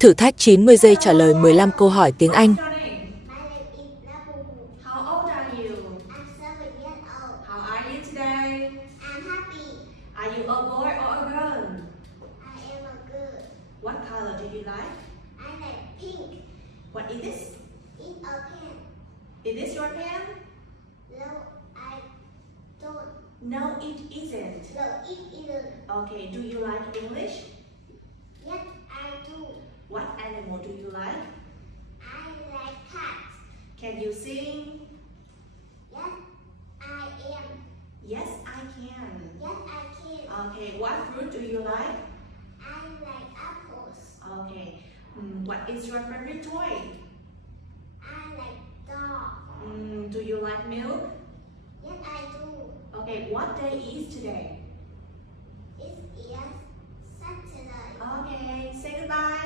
Thử thách 90 giây trả lời 15 câu hỏi tiếng Anh. My name is Nabu. How old are you? I'm 7 years old. How are you today? I'm happy. Are you a boy or a girl? I am a girl. What color do you like? I like pink. What is this? It's a pen. Is this your pen? No, I don't. No, it isn't. No, it isn't. Okay, do you like English? Yes, I do. What animal do you like? I like cats. Can you sing? Yes, I am. Yes, I can. Yes, I can. Okay, what fruit do you like? I like apples. Okay, what is your favorite toy? I like dog. Do you like milk? Yes, I do. Okay, what day is today? It is Saturday. Okay, say goodbye.